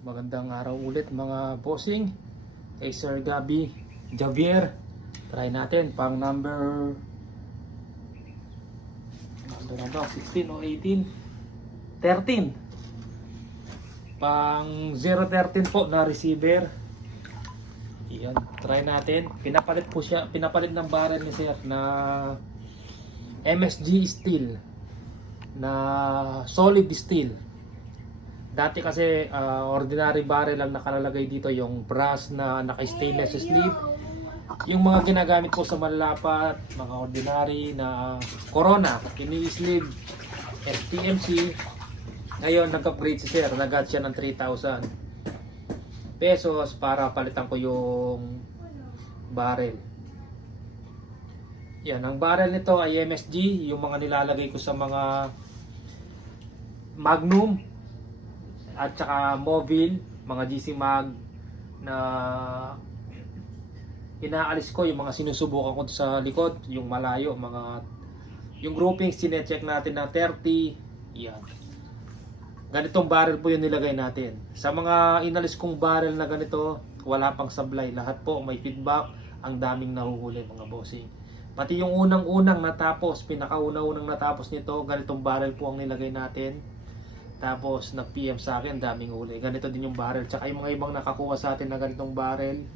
Magandang araw ulit mga bossing. Kay Sir Gabi Javier. Try natin pang number 16 o 18 13. Pang 013 po na receiver. Yan, try natin. Pinapalit ng barrel ni Sir na MSG steel na solid steel. Dati kasi ordinary barrel lang nakalalagay dito, yung brass na naka-stainless sleeve. Yung mga ginagamit ko sa malalapat, mga ordinary na Corona, ini-sleeve, STMC. Ngayon nag-upgrade si Sir, nag-add siya ng 3,000 pesos para palitan ko yung barrel. Yan, ang barrel nito ay MSG, yung mga nilalagay ko sa mga Magnum at saka Movil, mga GC Mag na inaalis ko, yung mga sinusubukan ko sa likod, yung malayo, yung groupings sinecheck natin na 30. Yan, ganitong barrel po yung nilagay natin. Sa mga inalis kong barrel na ganito, wala pang sablay, lahat po may feedback. Ang daming nahuhuli mga bossing. Pati yung unang-unang natapos, pinakaunang-unang natapos nito, ganitong barrel po ang nilagay natin. Tapos nag-PM sa akin, daming huli. Ganito din yung barrel. Tsaka yung mga ibang nakakuha sa atin na ganitong barrel.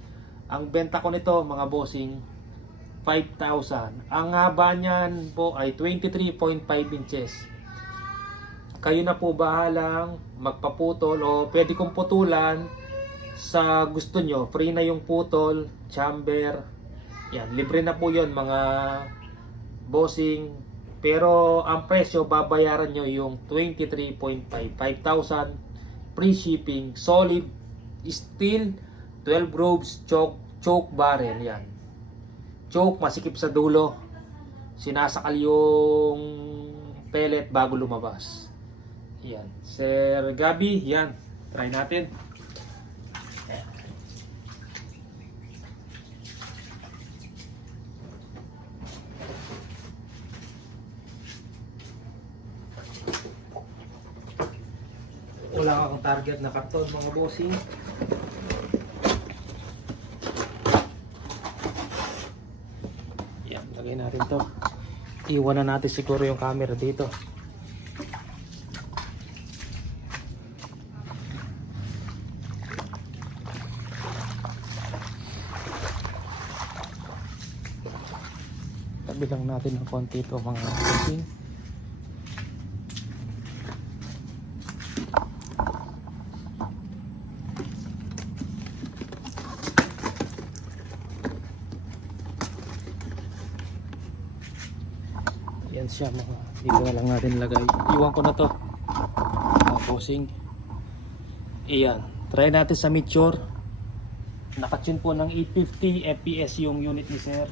Ang benta ko nito mga bossing, 5,000. Ang haba niyan po ay 23.5 inches. Kayo na po bahalang magpaputol o pwede kong putulan sa gusto nyo. Free na yung putol, chamber. Yan, libre na po yun mga bossing. Pero ang presyo, babayaran nyo yung 23.5, 5,000 free shipping, solid steel 12 grooves choke barrel. Yan, choke, masikip sa dulo, sinasakal yung pellet bago lumabas. Yan, Sir Gabi, yan, try natin. Wala akong target na karton mga bossing. Yan, lagay natin to. Iwan na natin siguro yung camera dito. Tabi lang natin ng konti ito mga bossing. Yan siya mga, dito na lang natin lagay. Iwan ko na to mga bossing. Iyan, try natin sa Meteor. Nakatune po ng 850 fps yung unit ni Sir.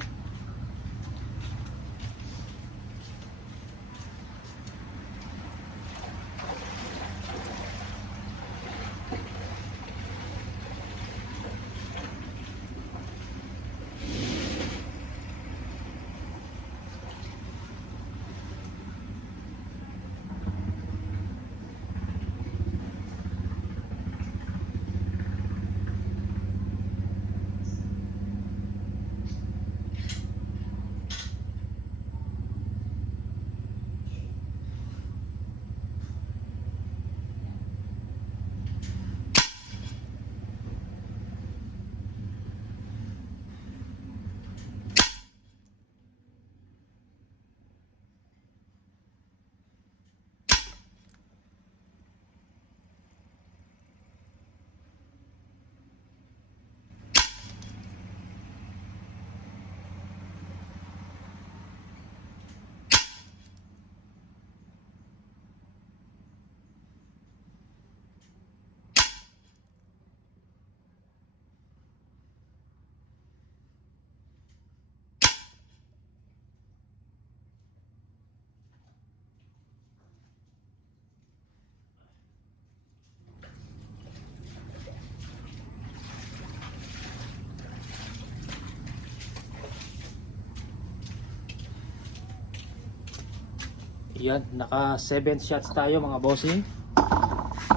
Yan, naka 7 shots tayo mga bossing.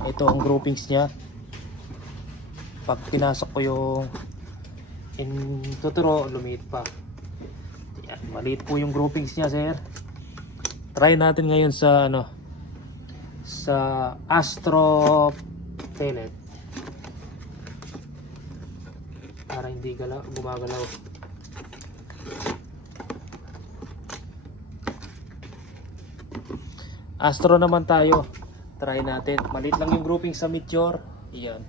Ito ang groupings niya. Pag pinasok ko yung intuturo, lumiit pa. Yan, maliit po yung groupings niya, sir. Try natin ngayon sa ano, sa Astro pellet. Para hindi gumagalaw. Astro naman tayo. Try natin. Maliit lang yung grouping sa Meteor. Iyan.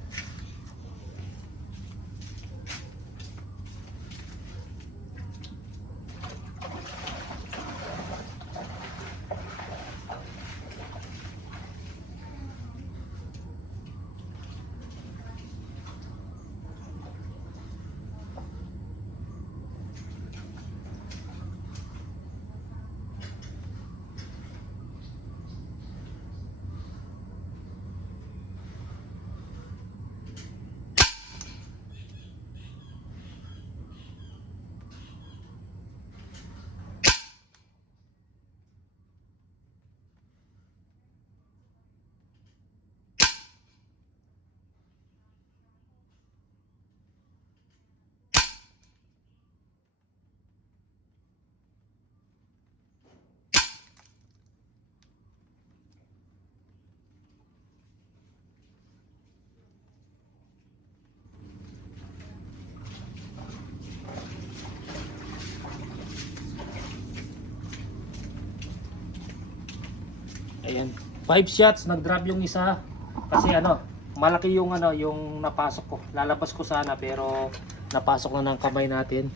Ayan. 5 shots, nag-drop yung isa. Kasi ano, malaki yung ano, yung napasok ko. Lalabas ko sana pero napasok na ng kamay natin.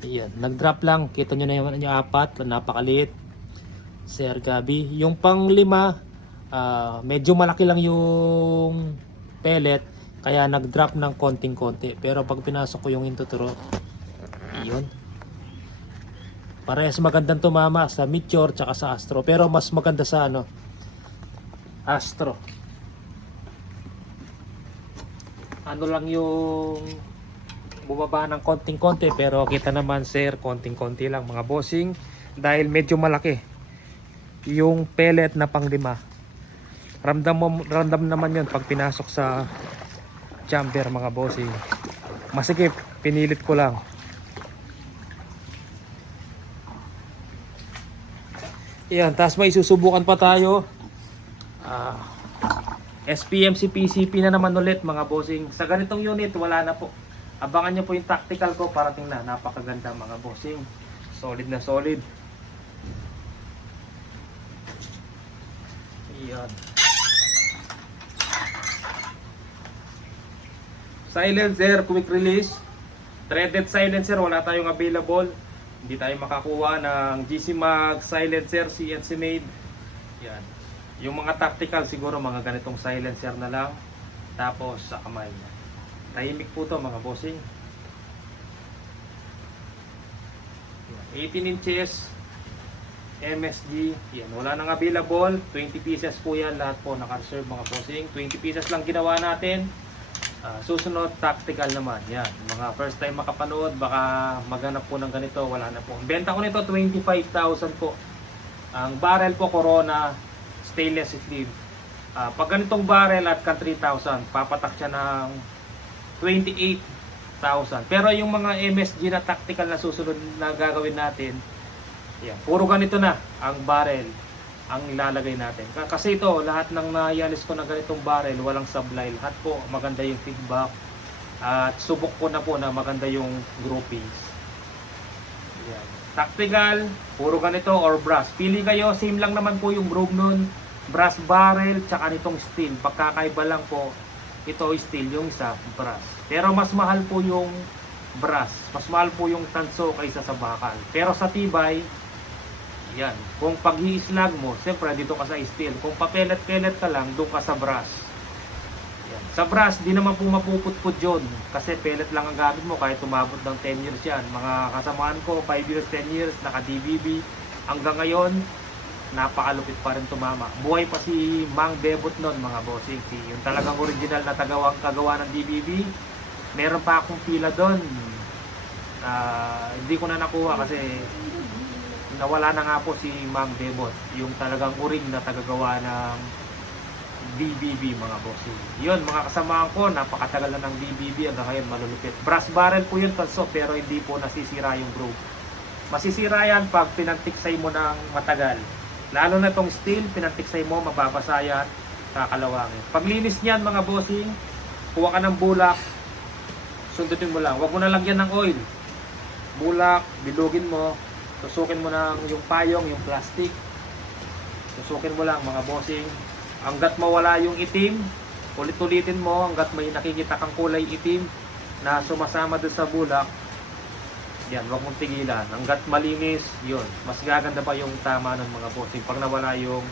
Ayan, nag-drop lang. Kita nyo na yung apat, napakaliit. Sir Gabi. Yung pang 5, medyo malaki lang yung pellet. Kaya nag-drop ng konting-konti. Pero pag pinasok ko yung intuturo, yun. Parehas magandang tumama sa Meteor tsaka sa Astro. Pero mas maganda sa ano, Astro. Ano lang yung bumaba ng konting-konti. Pero kita naman sir, konting-konti lang mga bossing. Dahil medyo malaki yung pellet na pang 5. Ramdam naman yun pag pinasok sa chamber mga bossing. Masikip, pinilit ko lang. Yan, tapos may susubukan pa tayo. SPMC PCP na naman ulit mga bossing. Sa ganitong unit wala na po. Abangan nyo po yung tactical ko, parating na. Napakaganda mga bossing. Solid na solid. Yan. Silencer, quick release. Threaded silencer, wala tayong available. Hindi tayo makakuha ng GC Mag silencer, CNC made. Yan. Yung mga tactical siguro mga ganitong silencer na lang. Tapos sa kamay. Tahimik po to mga bossing. 18 inches MSG. Yan. Wala nang available. 20 pieces po yan. Lahat po naka-reserve mga bossing. 20 pieces lang ginawa natin. Susunod tactical naman. Yan. Mga first time makapanood, baka maghanap po ng ganito, wala na po. Benta ko nito 25,000 po. Ang barrel po Corona stainless steel. Pag ganitong barrel at ka 3,000, papatak siya ng 28,000. Pero yung mga MSG na tactical na susunod na gagawin natin, yan, puro ganito na ang barrel ang ilalagay natin. Kasi ito, lahat ng nayalis ko na ganitong barrel, walang sablay. Lahat po, maganda yung feedback. At subok ko na po na maganda yung groupings. Yan. Tactical, puro ganito or brass. Pili kayo, same lang naman po yung groove nun. Brass barrel, tsaka nitong steel. Pagkakaiba lang po, ito steel, yung isa, brass. Pero mas mahal po yung brass. Mas mahal po yung tanso kaysa sa bakal. Pero sa tibay, yan. Kung pag-i-slag mo, siyempre dito ka sa steel. Kung papelet-pelet ka lang, doon ka sa brass. Yan. Sa brass, di naman po mapuputput yun. Kasi pellet lang ang gamit mo kahit tumabot ng 10 years yan. Mga kasamaan ko, 5 years, 10 years, naka-DBB. Hanggang ngayon, napakalupit pa rin tumama. Buhay pa si Mang Debot nun mga bossing. Yung talagang original na kagawa ng DBB. Meron pa akong pila doon. Hindi ko na nakuha kasi nawala na nga po si Mang Debot, yung talagang uring na tagagawa ng DBB mga bossing. Yun mga kasamahan ko, napakatagal na ng DBB hanggang ngayon malulupit. Brass barrel po yun tanso, pero hindi po nasisira yung groove. Masisira yan pag pinantiksay mo ng matagal. Lalo na itong steel, pinantiksay mo, mababasa yan, kakalawangin. Paglinis niyan mga bossing, kuha ka ng bulak, sundutin mo lang. Huwag mo na lagyan ng oil. Bulak, bilugin mo, tusukin mo ng yung payong, yung plastic. Tusukin mo lang mga bossing. Hanggat mawala yung itim, ulit-ulitin mo hanggat may nakikita kang kulay itim na sumasama doon sa bulak. Yan, huwag mong tigilan. Hanggat malinis, yun. Mas gaganda pa yung tama ng mga bossing pag nawala yung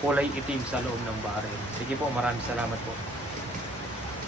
kulay itim sa loob ng barrel. Sige po, maraming salamat po.